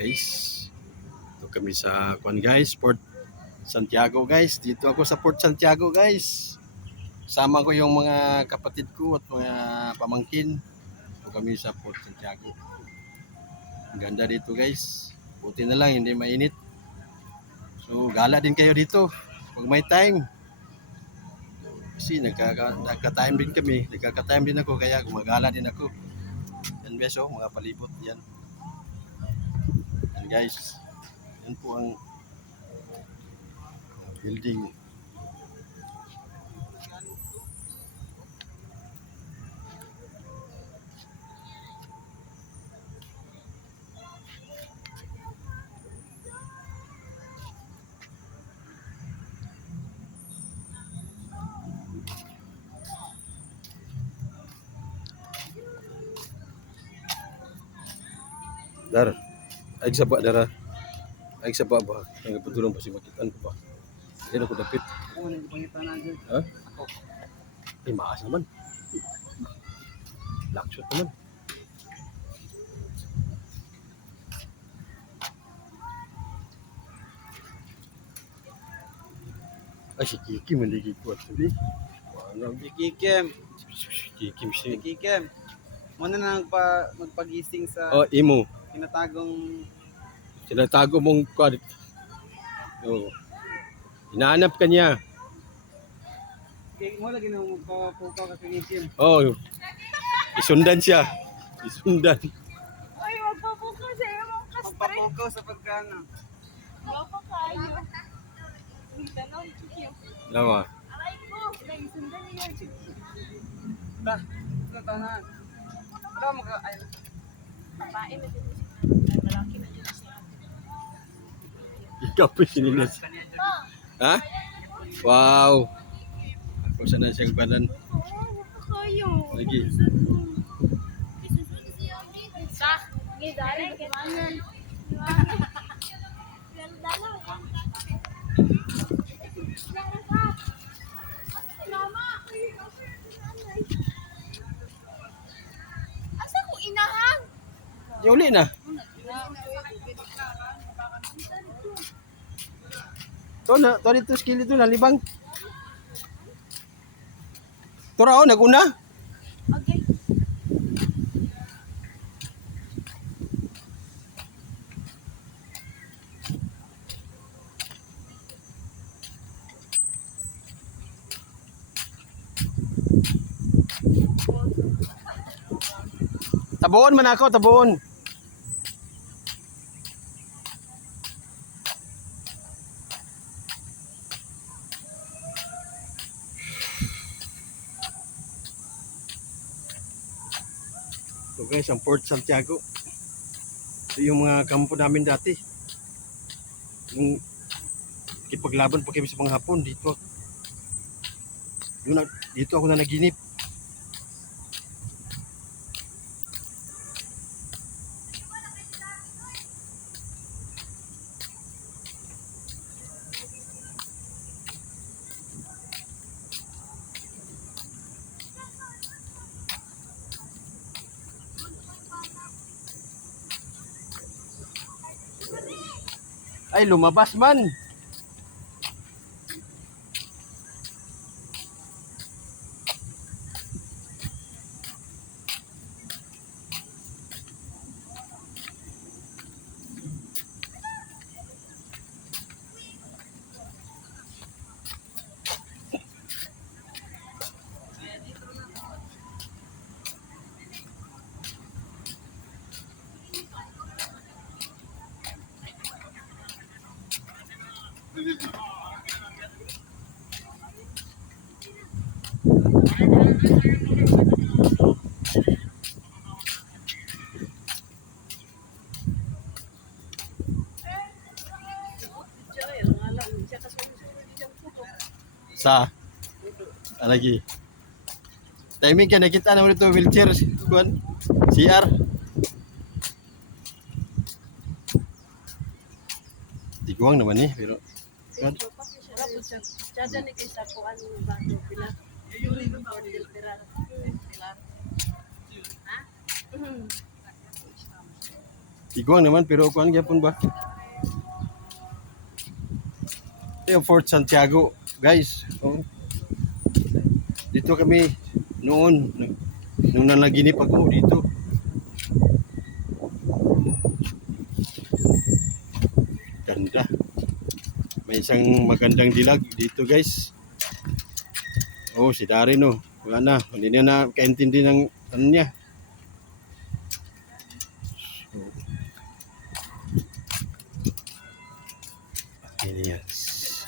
Guys, ito kami sa Port Santiago guys. Dito ako sa Port Santiago guys. Sama ko yung mga kapatid ko at mga pamangkin. Ito kami sa Port Santiago. Ang ganda dito guys. Buti na lang hindi mainit. So gala din kayo dito pag may time. Kasi nagka-time din kami. Nagkaka-time din ako kaya gumagala din ako. Yan beso, mga palibot yan. Yan guys. Yan po ang building. Dar, ay saba dara. Ay saba ba? Ang padulong pa si makitaan ko ba? Hindi ako dapit. Ako nang pangitan na dyan. Ha? Ako. Ay maas naman. Lakshot naman. Ay si Kiki mandigi ko at sabi. Ano? Kikikem. Kiki si. Kikikem. Muna na magpagising sa Oh, imo. tinatagong Sinatago mong kwan. Oh. Inaanap ka niya. mo lagi nang magpapukaw ka kikikem. Oh. Isundan siya. Isundan. Ay, magpapuka sa iyo mga kastre. Magpapukaw sa pagkana. Wapa kayo. Ang tanong, chikiyo. Lama. Aray ko, lagi sundan niya. Ta, tinatahan. Wala mo ka ay Babae na din siya. Ay, malaki na din siya. Ikaw pa sinilas. Ha? Wow. Ako sana siyang banan. Oo, wapa kayo. Lagi. Sa, gidari, kimanan. Ganda na. Mama, asa ko inahan? Di uli na. To dito skill ito nalibang. Turao naguna. Okay. Tabuon man ako, tabuon. So guys, ang Port Santiago. Ito yung mga kampo namin dati. Yung kipaglaban pa kami sa mga Hapon dito. Dito ako na naginip. Ay, lumabas man. Sa lagi. Timing ka nakita naman ito wheelchair kuan CR. Tiguang naman eh pero kuan. Diyan ni kita ko ano ba to pila. Ha? Tiguang naman pero kuan gyapon ba? Ito yung Fort Santiago, guys. Oh. Dito kami noon nung nanaginip ako dito. Ganda. May isang magandang dilag dito, guys. Oh, si Darin oh. Wala na, hindi na kaintindi ng ano niya. Yes.